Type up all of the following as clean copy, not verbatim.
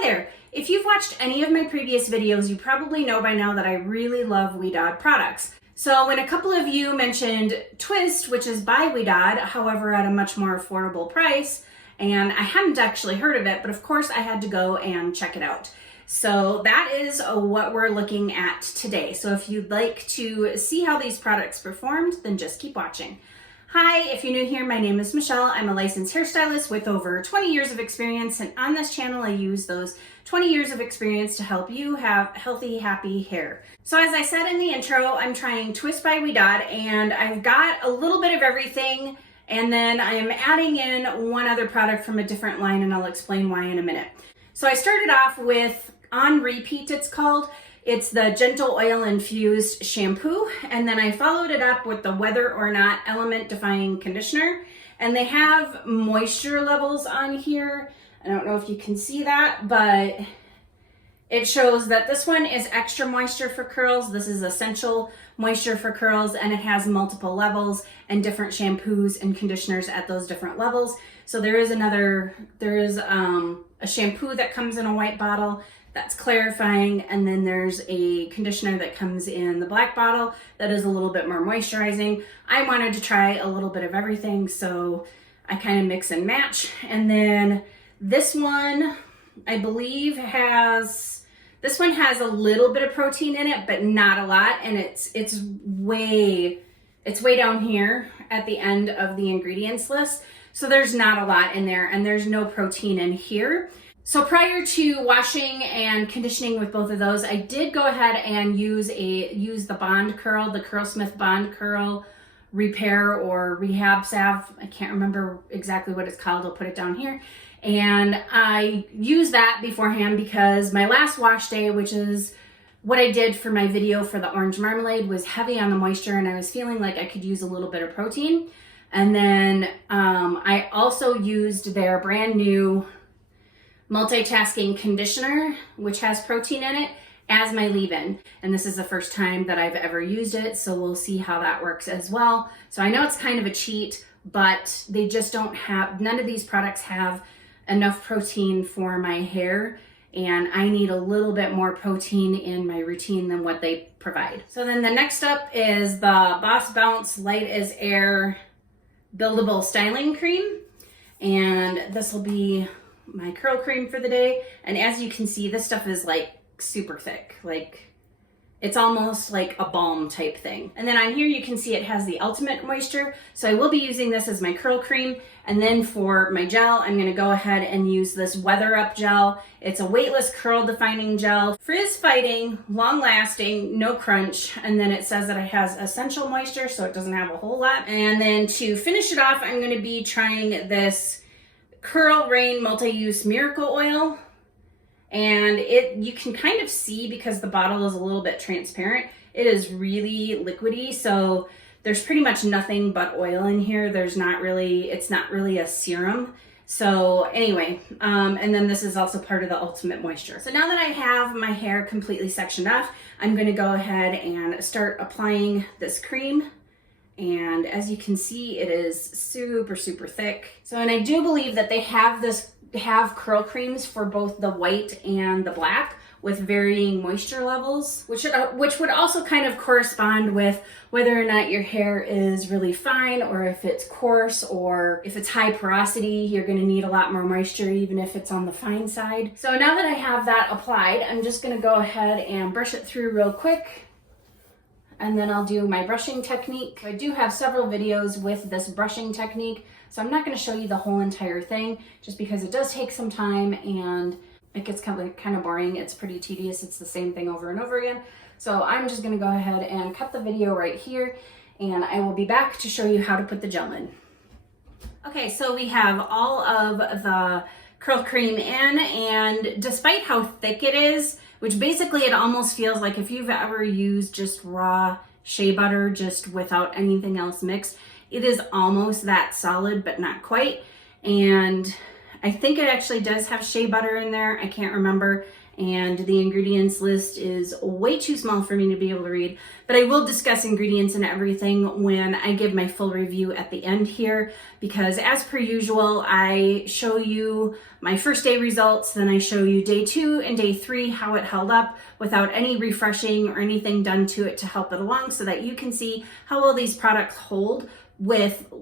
Hi there! If you've watched any of my previous videos, you probably know by now that I really love Ouidad products. So when a couple of you mentioned Twist, which is by Ouidad, however at a much more affordable price, and I hadn't actually heard of it, but of course I had to go and check it out. So that is what we're looking at today. So if you'd like to see how these products performed, then just keep watching. Hi, if you're new here, my name is Michelle. I'm a licensed hairstylist with over 20 years of experience, and on this channel I use those 20 years of experience to help you have healthy, happy hair. So as I said in the intro, I'm trying Twist by Ouidad, and I've got a little bit of everything, and then I am adding in one other product from a different line, and I'll explain why in a minute. So I started off with On Repeat, it's called. It's the Gentle Oil Infused Shampoo, and then I followed it up with the Whether or Not Element Defying Conditioner, and they have moisture levels on here. I don't know if you can see that, but it shows that this one is extra moisture for curls, this is essential moisture for curls, and it has multiple levels and different shampoos and conditioners at those different levels. So there is a shampoo that comes in a white bottle that's clarifying, and then there's a conditioner that comes in the black bottle that is a little bit more moisturizing. I wanted to try a little bit of everything, so I kind of mix and match. And then this one, I believe has a little bit of protein in it, but not a lot, and it's way down here at the end of the ingredients list. So there's not a lot in there, and there's no protein in here. So prior to washing and conditioning with both of those, I did go ahead and use the Bond Curl, the Curlsmith Bond Curl Repair or Rehab Salve. I can't remember exactly what it's called. I'll put it down here. And I used that beforehand because my last wash day, which is what I did for my video for the orange marmalade, was heavy on the moisture, and I was feeling like I could use a little bit of protein. And then I also used their brand new multitasking conditioner, which has protein in it, as my leave-in. And this is the first time that I've ever used it, so we'll see how that works as well. So I know it's kind of a cheat, but they just don't have, none of these products have enough protein for my hair, and I need a little bit more protein in my routine than what they provide. So then the next up is the Boss Bounce Light as Air Buildable Styling Cream, and this will be my curl cream for the day. And as you can see, this stuff is like super thick, like it's almost like a balm type thing. And then on here you can see it has the Ultimate Moisture, so I will be using this as my curl cream. And then for my gel, I'm going to go ahead and use this Weather Up gel. It's a weightless curl defining gel, frizz fighting, long lasting, no crunch, and then it says that it has essential moisture, so it doesn't have a whole lot. And then to finish it off, I'm going to be trying this Curl Rain Multi-Use Miracle Oil, and you can kind of see, because the bottle is a little bit transparent, it is really liquidy, so there's pretty much nothing but oil in here. It's not really a serum. So anyway, and then this is also part of the Ultimate Moisture. So now that I have my hair completely sectioned off, I'm going to go ahead and start applying this cream. And as you can see, it is super, super thick. So, and I do believe that they have curl creams for both the white and the black with varying moisture levels, which would also kind of correspond with whether or not your hair is really fine, or if it's coarse, or if it's high porosity, you're gonna need a lot more moisture even if it's on the fine side. So now that I have that applied, I'm just gonna go ahead and brush it through real quick, and then I'll do my brushing technique. I do have several videos with this brushing technique, so I'm not going to show you the whole entire thing, just because it does take some time and it gets kind of boring. It's pretty tedious. It's the same thing over and over again. So I'm just going to go ahead and cut the video right here, and I will be back to show you how to put the gel in. Okay, so we have all of the curl cream in, and despite how thick it is, which basically it almost feels like if you've ever used just raw shea butter just without anything else mixed, it is almost that solid, but not quite. And I think it actually does have shea butter in there. I can't remember. and the ingredients list is way too small for me to be able to read, but I will discuss ingredients and everything when I give my full review at the end here, because as per usual, I show you my first day results, then I show you day 2 and day 3, how it held up without any refreshing or anything done to it to help it along, so that you can see how well these products hold with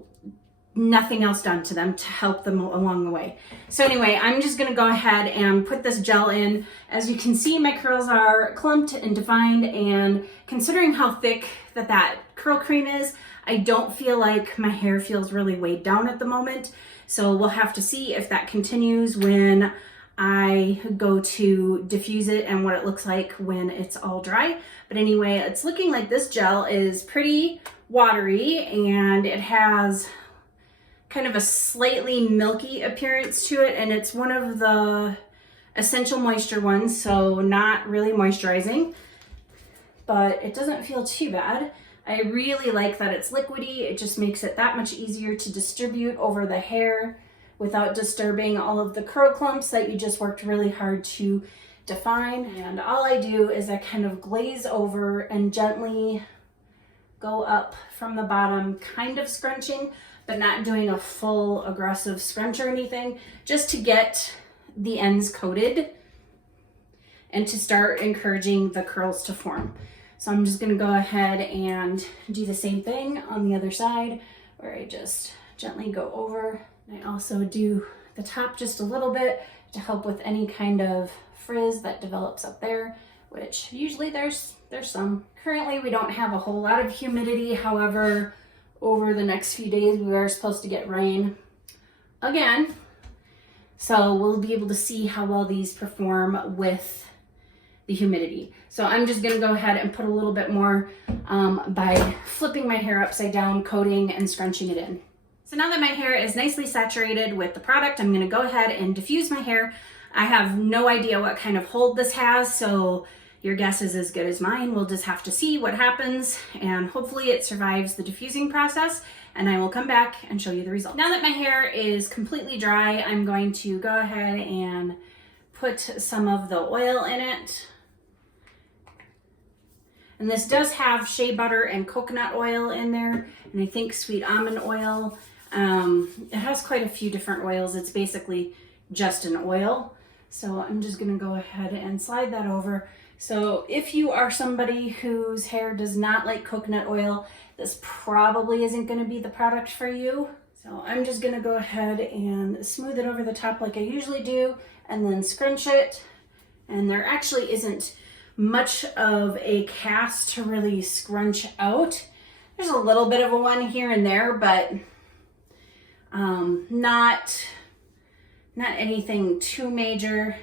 nothing else done to them to help them along the way. So anyway, I'm just gonna go ahead and put this gel in. As you can see, my curls are clumped and defined, and considering how thick that curl cream is, I don't feel like my hair feels really weighed down at the moment. So we'll have to see if that continues when I go to diffuse it and what it looks like when it's all dry. But anyway, it's looking like this gel is pretty watery, and it has kind of a slightly milky appearance to it, and it's one of the essential moisture ones, so not really moisturizing, but it doesn't feel too bad. I really like that it's liquidy. It just makes it that much easier to distribute over the hair without disturbing all of the curl clumps that you just worked really hard to define. And all I do is I kind of glaze over and gently go up from the bottom, kind of scrunching, but not doing a full aggressive scrunch or anything, just to get the ends coated and to start encouraging the curls to form. So I'm just gonna go ahead and do the same thing on the other side, where I just gently go over. I also do the top just a little bit to help with any kind of frizz that develops up there, which usually there's some. Currently we don't have a whole lot of humidity, however, over the next few days we are supposed to get rain again, so we'll be able to see how well these perform with the humidity. So I'm just gonna go ahead and put a little bit more by flipping my hair upside down, coating and scrunching it in. So now that my hair is nicely saturated with the product, I'm gonna go ahead and diffuse my hair. I have no idea what kind of hold this has, so your guess is as good as mine. We'll just have to see what happens, and hopefully it survives the diffusing process, and I will come back and show you the result. Now that my hair is completely dry, I'm going to go ahead and put some of the oil in it. And this does have shea butter and coconut oil in there, and I think sweet almond oil. It has quite a few different oils. It's basically just an oil. So I'm just gonna go ahead and slide that over. So if you are somebody whose hair does not like coconut oil, this probably isn't going to be the product for you. So I'm just going to go ahead and smooth it over the top like I usually do, and then scrunch it. And there actually isn't much of a cast to really scrunch out. There's a little bit of a one here and there, but not anything too major.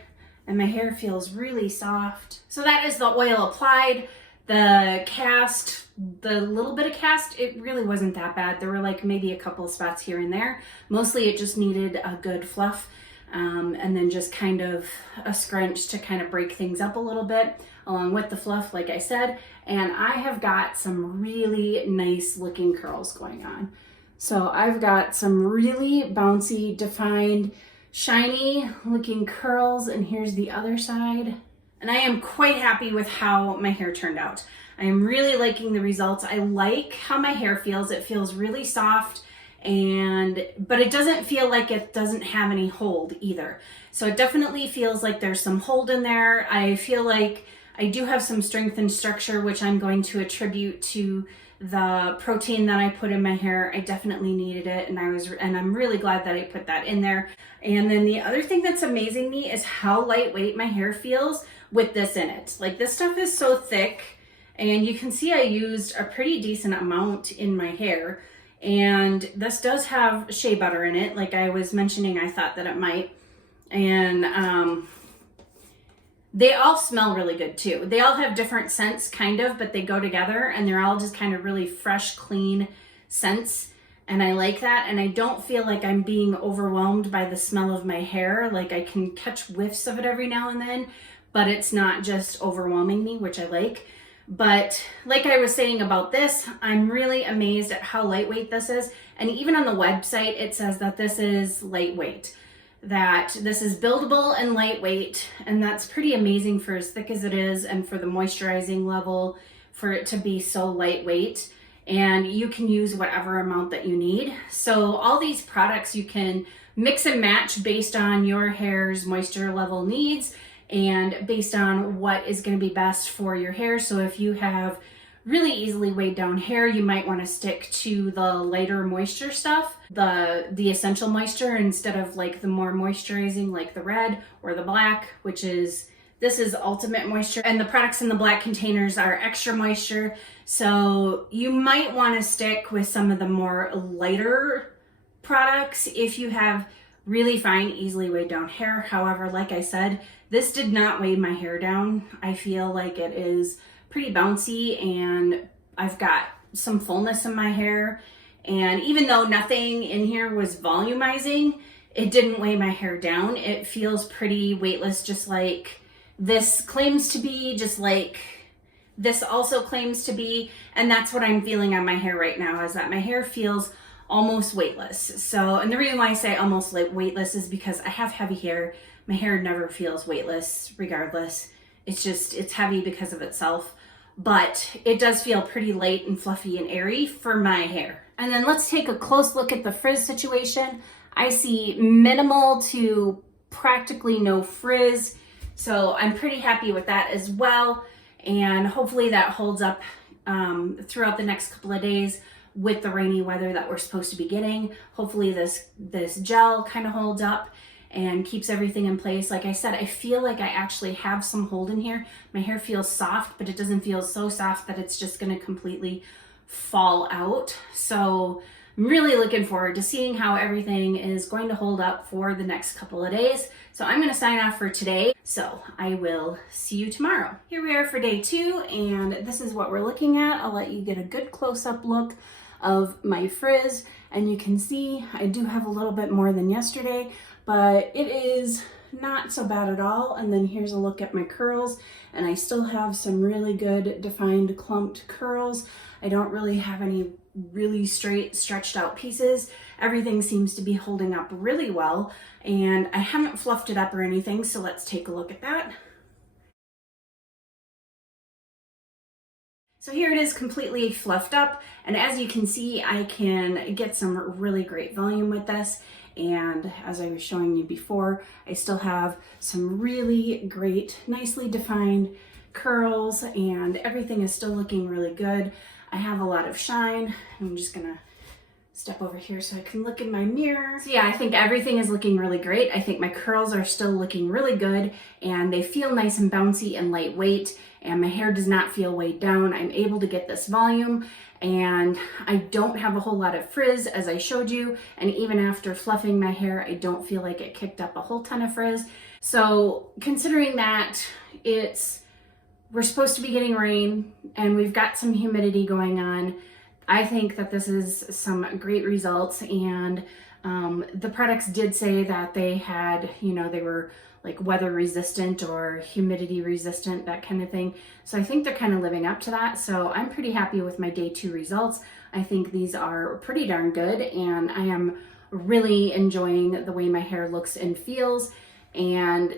And my hair feels really soft. So that is the oil applied. The cast, the little bit of cast, it really wasn't that bad. There were like maybe a couple of spots here and there. Mostly it just needed a good fluff, and then just kind of a scrunch to kind of break things up a little bit along with the fluff, like I said. And I have got some really nice looking curls going on. So I've got some really bouncy, defined, shiny looking curls, and here's the other side. And I am quite happy with how my hair turned out. I am really liking the results. I like how my hair feels. It feels really soft, but it doesn't feel like it doesn't have any hold either. So it definitely feels like there's some hold in there. I feel like I do have some strength and structure, which I'm going to attribute to the protein that I put in my hair. I definitely needed it, and I'm really glad that I put that in there. And then the other thing that's amazing me is how lightweight my hair feels with this in it. Like, this stuff is so thick, and you can see I used a pretty decent amount in my hair. And this does have shea butter in it, like I was mentioning I thought that it might. And they all smell really good too. They all have different scents kind of, but they go together, and they're all just kind of really fresh, clean scents. And I like that. And I don't feel like I'm being overwhelmed by the smell of my hair. Like, I can catch whiffs of it every now and then, but it's not just overwhelming me, which I like. But like I was saying about this, I'm really amazed at how lightweight this is. And even on the website, it says that this is lightweight. that this is buildable and lightweight, and that's pretty amazing for as thick as it is and for the moisturizing level, for it to be so lightweight. And you can use whatever amount that you need. So all these products you can mix and match based on your hair's moisture level needs and based on what is going to be best for your hair. So if you have really easily weighed down hair, you might want to stick to the lighter moisture stuff, the essential moisture, instead of like the more moisturizing like the red or the black, which is, this is ultimate moisture, and the products in the black containers are extra moisture. So you might want to stick with some of the more lighter products if you have really fine, easily weighed down hair. However, like I said, this did not weigh my hair down. I feel like it is pretty bouncy and I've got some fullness in my hair. And even though nothing in here was volumizing, it didn't weigh my hair down. It feels pretty weightless, just like this claims to be, just like this also claims to be. And that's what I'm feeling on my hair right now, is that my hair feels almost weightless. So, and the reason why I say almost like weightless is because I have heavy hair. My hair never feels weightless regardless. It's just, it's heavy because of itself, but it does feel pretty light and fluffy and airy for my hair. And then let's take a close look at the frizz situation. I see minimal to practically no frizz. So I'm pretty happy with that as well. And hopefully that holds up throughout the next couple of days with the rainy weather that we're supposed to be getting. Hopefully this gel kind of holds up and keeps everything in place. Like I said, I feel like I actually have some hold in here. My hair feels soft, but it doesn't feel so soft that it's just gonna completely fall out. So I'm really looking forward to seeing how everything is going to hold up for the next couple of days. So I'm gonna sign off for today. So I will see you tomorrow. Here we are for day 2, and this is what we're looking at. I'll let you get a good close-up look of my frizz, and you can see I do have a little bit more than yesterday, but it is not so bad at all. And then here's a look at my curls, and I still have some really good defined clumped curls. I don't really have any really straight stretched out pieces. Everything seems to be holding up really well, and I haven't fluffed it up or anything, so let's take a look at that. So here it is completely fluffed up, and as you can see, I can get some really great volume with this. And as I was showing you before, I still have some really great, nicely defined curls, and everything is still looking really good. I have a lot of shine. I'm just gonna step over here so I can look in my mirror. So yeah, I think everything is looking really great. I think my curls are still looking really good, and they feel nice and bouncy and lightweight, and my hair does not feel weighed down. I'm able to get this volume, and I don't have a whole lot of frizz, as I showed you. And even after fluffing my hair, I don't feel like it kicked up a whole ton of frizz. So considering that we're supposed to be getting rain and we've got some humidity going on, I think that this is some great results. And the products did say that they had, they were like weather resistant or humidity resistant, that kind of thing. So I think they're kind of living up to that. So I'm pretty happy with my day 2 results. I think these are pretty darn good, and I am really enjoying the way my hair looks and feels. And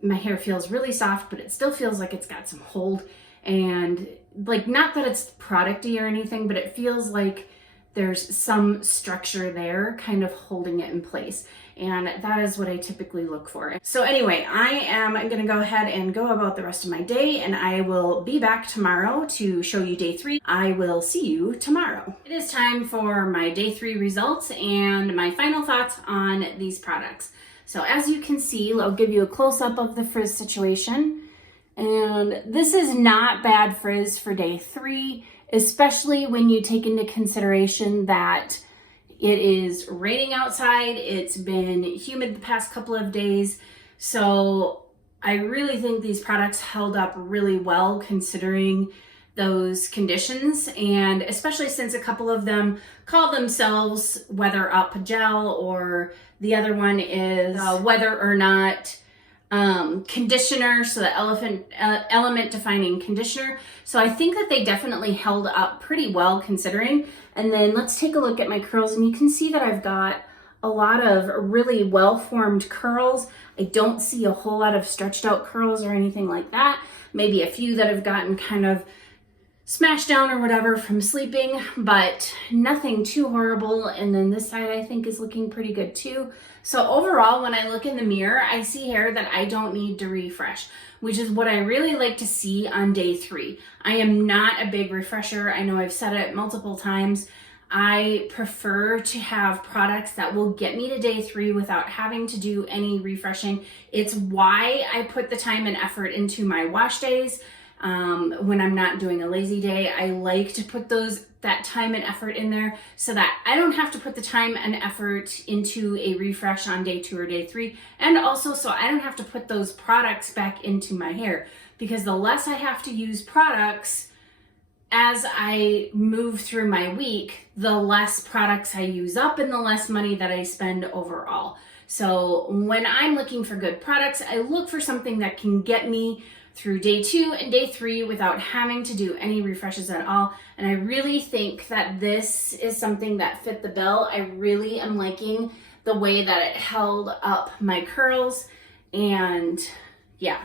my hair feels really soft, but it still feels like it's got some hold. And like, not that it's producty or anything, but it feels like there's some structure there kind of holding it in place. And that is what I typically look for. So anyway, I am gonna go ahead and go about the rest of my day, and I will be back tomorrow to show you day 3. I will see you tomorrow. It is time for my day 3 results and my final thoughts on these products. So as you can see, I'll give you a close-up of the frizz situation. And this is not bad frizz for day 3, especially when you take into consideration that it is raining outside. It's been humid the past couple of days. So I really think these products held up really well considering those conditions, and especially since a couple of them call themselves Weather Up Gel, or the other one is Whether or Not conditioner, so the element defining conditioner. So I think that they definitely held up pretty well considering. And then let's take a look at my curls, and you can see that I've got a lot of really well-formed curls. I don't see a whole lot of stretched out curls or anything like that. Maybe a few that have gotten kind of smashed down or whatever from sleeping, but nothing too horrible. And then this side I think is looking pretty good too. So overall, when I look in the mirror, I see hair that I don't need to refresh, which is what I really like to see on day 3. I am not a big refresher. I know I've said it multiple times. I prefer to have products that will get me to day 3 without having to do any refreshing. It's why I put the time and effort into my wash days. When I'm not doing a lazy day, I like to put that time and effort in there so that I don't have to put the time and effort into a refresh on day 2 or day 3. And also so I don't have to put those products back into my hair, because the less I have to use products as I move through my week, the less products I use up and the less money that I spend overall. So when I'm looking for good products, I look for something that can get me through day 2 and day 3 without having to do any refreshes at all. And I really think that this is something that fit the bill. I really am liking the way that it held up my curls. And yeah,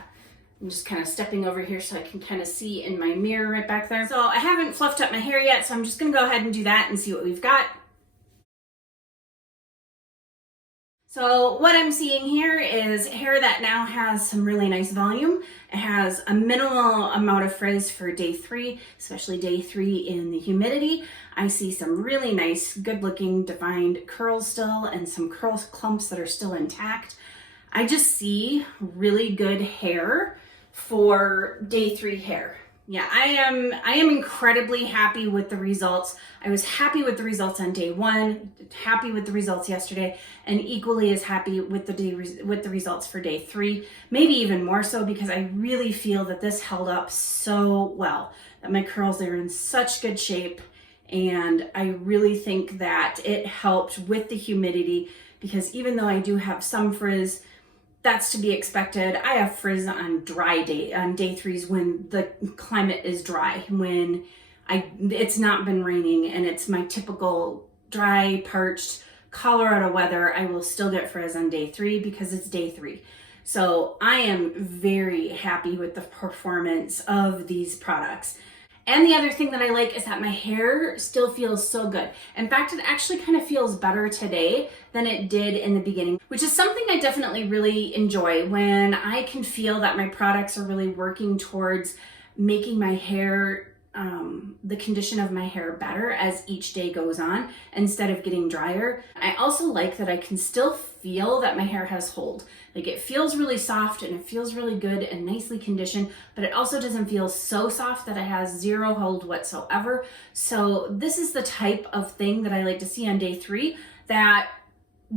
I'm just kind of stepping over here so I can kind of see in my mirror right back there. So I haven't fluffed up my hair yet, so I'm just gonna go ahead and do that and see what we've got. So what I'm seeing here is hair that now has some really nice volume. It has a minimal amount of frizz for day 3, especially day 3 in the humidity. I see some really nice, good looking defined curls still and some curl clumps that are still intact. I just see really good hair for day 3 hair. Yeah, I am incredibly happy with the results. I was happy with the results on day 1, happy with the results yesterday, and equally as happy with the results for day 3. Maybe even more so, because I really feel that this held up so well. That my curls are in such good shape, and I really think that it helped with the humidity, because even though I do have some frizz, that's to be expected. I have frizz on day 3s when the climate is dry, when it's not been raining and it's my typical dry, parched Colorado weather. I will still get frizz on day 3 because it's day 3. So I am very happy with the performance of these products. And the other thing that I like is that my hair still feels so good. In fact, it actually kind of feels better today than it did in the beginning, which is something I definitely really enjoy, when I can feel that my products are really working towards making my hair, the condition of my hair better as each day goes on, instead of getting drier. I also like that I can still feel that my hair has hold. Like, it feels really soft and it feels really good and nicely conditioned, but it also doesn't feel so soft that it has zero hold whatsoever. So this is the type of thing that I like to see on day 3 that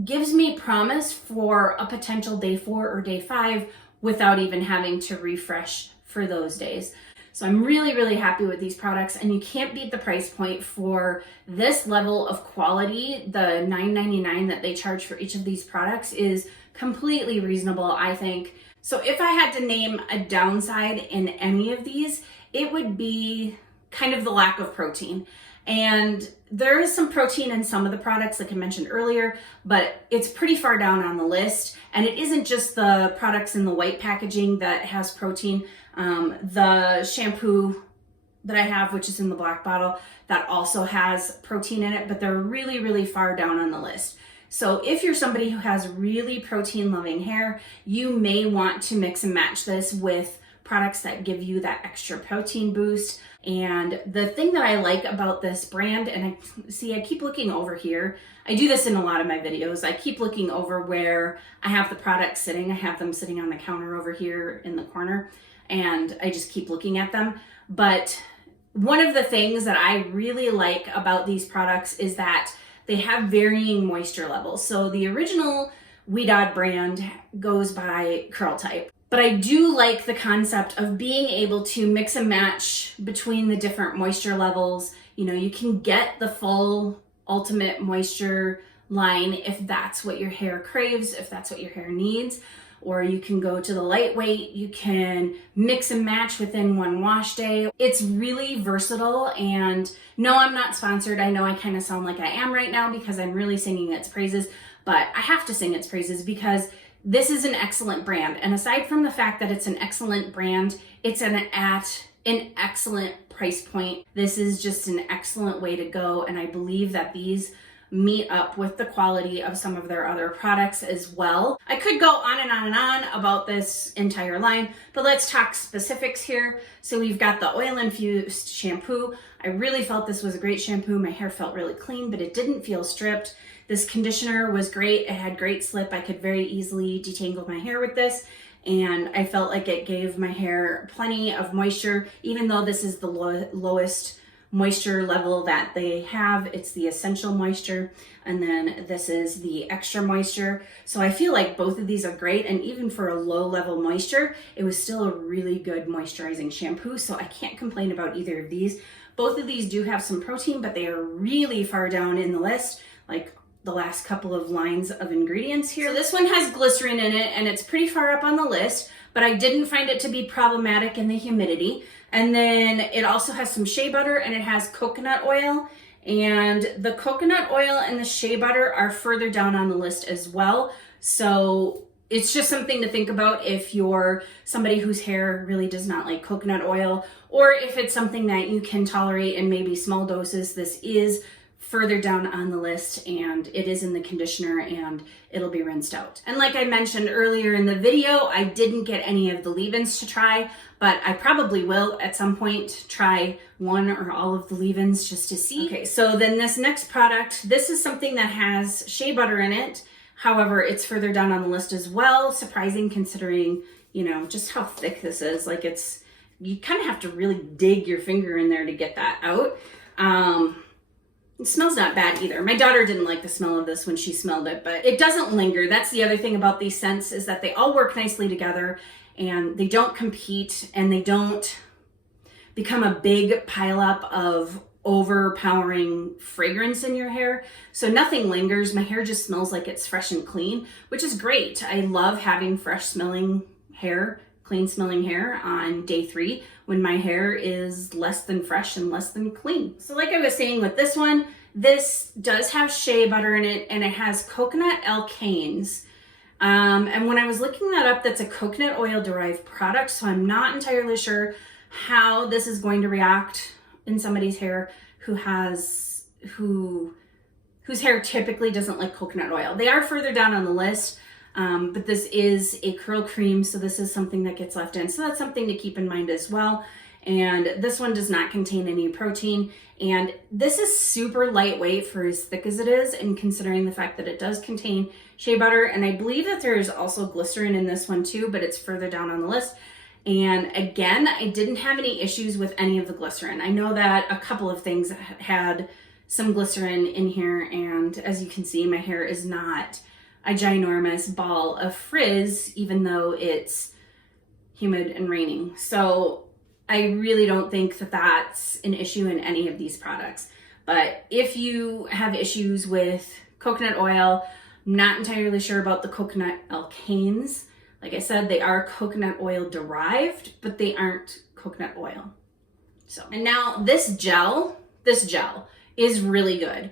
gives me promise for a potential day 4 or day 5 without even having to refresh for those days. So I'm really, really happy with these products, and you can't beat the price point for this level of quality. The $9.99 that they charge for each of these products is completely reasonable, I think. So if I had to name a downside in any of these, it would be kind of the lack of protein. And there is some protein in some of the products, like I mentioned earlier, but it's pretty far down on the list. And it isn't just the products in the white packaging that has protein. The shampoo that I have, which is in the black bottle, that also has protein in it, but they're really, really far down on the list. So if you're somebody who has really protein loving hair, you may want to mix and match this with products that give you that extra protein boost. And the thing that I like about this brand, and I keep looking over here. I do this in a lot of my videos. I keep looking over where I have the products sitting. I have them sitting on the counter over here in the corner, and I just keep looking at them. But one of the things that I really like about these products is that they have varying moisture levels. So the original Ouidad brand goes by curl type. But I do like the concept of being able to mix and match between the different moisture levels. You know, you can get the full ultimate moisture line if that's what your hair craves, if that's what your hair needs. Or you can go to the lightweight, you can mix and match within one wash day. It's really versatile, and no, I'm not sponsored. I know I kind of sound like I am right now because I'm really singing its praises, but I have to sing its praises because this is an excellent brand. And aside from the fact that it's an excellent brand, it's at an excellent price point. This is just an excellent way to go. And I believe that these meet up with the quality of some of their other products as well. I could go on and on and on about this entire line, but let's talk specifics here. So we've got the oil infused shampoo. I really felt this was a great shampoo. My hair felt really clean, but it didn't feel stripped. This conditioner was great. It had great slip. I could very easily detangle my hair with this. And I felt like it gave my hair plenty of moisture, even though this is the lowest moisture level that they have. It's the essential moisture, and then this is the extra moisture. So I feel like both of these are great, and even for a low level moisture, it was still a really good moisturizing shampoo. So I can't complain about either of these. Both of these do have some protein, but they are really far down in the list, like the last couple of lines of ingredients here. So this one has glycerin in it, and it's pretty far up on the list, but I didn't find it to be problematic in the humidity. And then it also has some shea butter, and it has coconut oil. And the coconut oil and the shea butter are further down on the list as well. So it's just something to think about if you're somebody whose hair really does not like coconut oil, or if it's something that you can tolerate in maybe small doses. This is further down on the list, and it is in the conditioner, and it'll be rinsed out. And like I mentioned earlier in the video, I didn't get any of the leave-ins to try, but I probably will at some point try one or all of the leave-ins just to see. Okay, so then this next product, this is something that has shea butter in it. However, it's further down on the list as well. Surprising considering, you know, just how thick this is. Like you kind of have to really dig your finger in there to get that out. It smells not bad either. My daughter didn't like the smell of this when she smelled it, but it doesn't linger. That's the other thing about these scents, is that they all work nicely together, and they don't compete, and they don't become a big pileup of overpowering fragrance in your hair. So nothing lingers. My hair just smells like it's fresh and clean, which is great. I love having fresh smelling hair, clean smelling hair on day 3 when my hair is less than fresh and less than clean. So like I was saying with this one, this does have shea butter in it, and it has coconut alkanes. And when I was looking that up, that's a coconut oil derived product. So I'm not entirely sure how this is going to react in somebody's hair whose hair typically doesn't like coconut oil. They are further down on the list. But this is a curl cream, so this is something that gets left in. So that's something to keep in mind as well. And this one does not contain any protein. And this is super lightweight for as thick as it is, and considering the fact that it does contain shea butter. And I believe that there is also glycerin in this one too, but it's further down on the list. And again, I didn't have any issues with any of the glycerin. I know that a couple of things had some glycerin in here, and as you can see, my hair is not a ginormous ball of frizz, even though it's humid and raining. So I really don't think that that's an issue in any of these products. But if you have issues with coconut oil, not entirely sure about the coconut alkanes. Like I said, they are coconut oil derived, but they aren't coconut oil. So, and now this gel is really good.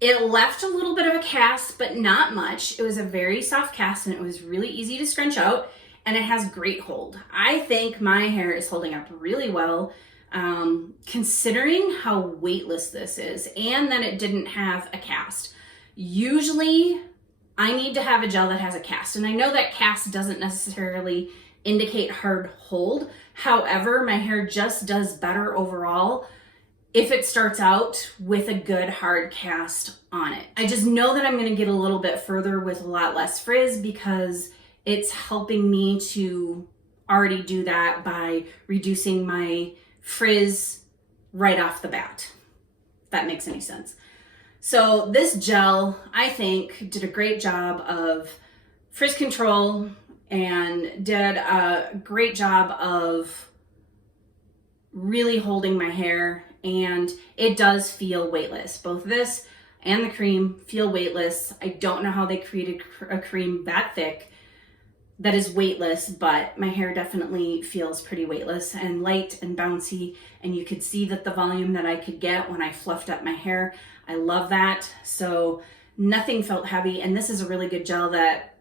It left a little bit of a cast, but not much. It was a very soft cast, and it was really easy to scrunch out, and it has great hold. I think my hair is holding up really well, considering how weightless this is, and that it didn't have a cast. Usually, I need to have a gel that has a cast, and I know that cast doesn't necessarily indicate hard hold. However, my hair just does better overall if it starts out with a good hard cast on it. I just know that I'm gonna get a little bit further with a lot less frizz, because it's helping me to already do that by reducing my frizz right off the bat, if that makes any sense. So this gel, I think, did a great job of frizz control and did a great job of really holding my hair, and it does feel weightless. Both this and the cream feel weightless. I don't know how they created a cream that thick that is weightless, but my hair definitely feels pretty weightless and light and bouncy, and you could see that the volume that I could get when I fluffed up my hair. I love that. So Nothing felt heavy, and this is a really good gel that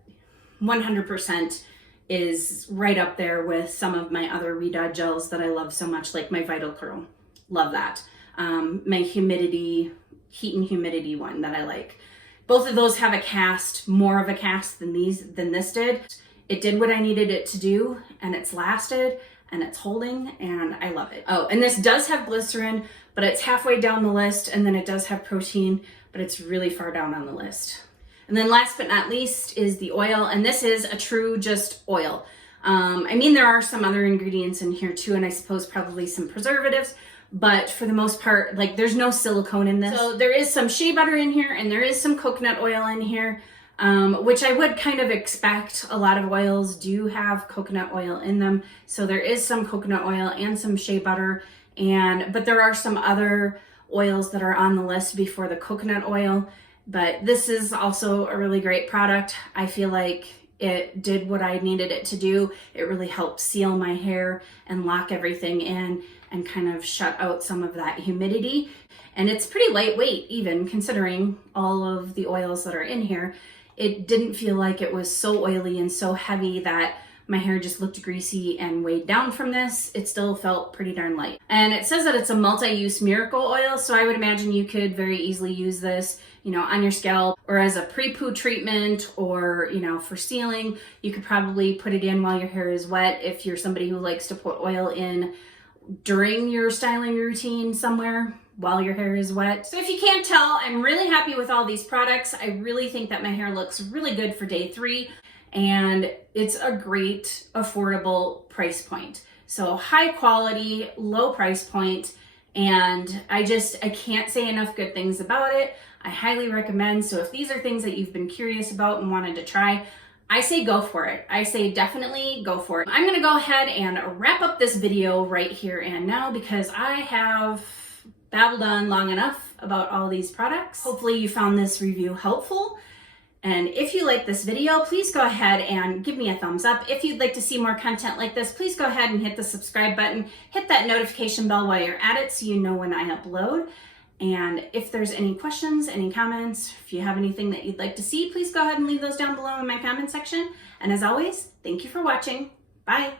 100% is right up there with some of my other Ouidad gels that I love so much, like my Vital Curl. Love that. My heat and humidity one that I like. Both of those have a cast, more of a cast than this did. It did what I needed it to do, and it's lasted, and it's holding, and I love it. Oh, and this does have glycerin, but it's halfway down the list, and then it does have protein, but it's really far down on the list. And then last but not least is the oil, and this is a true just oil. I mean, there are some other ingredients in here too, and I suppose probably some preservatives, but for the most part, like, there's no silicone in this. So there is some shea butter in here, and there is some coconut oil in here, which I would kind of expect. A lot of oils do have coconut oil in them. So there is some coconut oil and some shea butter, but there are some other oils that are on the list before the coconut oil. But this is also a really great product. I feel like it did what I needed it to do. It really helped seal my hair and lock everything in and kind of shut out some of that humidity. And it's pretty lightweight, even considering all of the oils that are in here. It didn't feel like it was so oily and so heavy that my hair just looked greasy and weighed down from this. It still felt pretty darn light. And it says that it's a multi-use miracle oil, so I would imagine you could very easily use this, you know, on your scalp or as a pre-poo treatment, or, you know, for sealing. You could probably put it in while your hair is wet if you're somebody who likes to put oil in during your styling routine somewhere while your hair is wet. So if you can't tell, I'm really happy with all these products. I really think that my hair looks really good for day 3. And it's a great affordable price point. So high quality, low price point, and I can't say enough good things about it. I highly recommend. So if these are things that you've been curious about and wanted to try, I say go for it. I say definitely go for it. I'm gonna go ahead and wrap up this video right here and now, because I have babbled on long enough about all these products. Hopefully you found this review helpful. And if you like this video, please go ahead and give me a thumbs up. If you'd like to see more content like this, please go ahead and hit the subscribe button. Hit that notification bell while you're at it so you know when I upload. And if there's any questions, any comments, if you have anything that you'd like to see, please go ahead and leave those down below in my comment section. And as always, thank you for watching. Bye.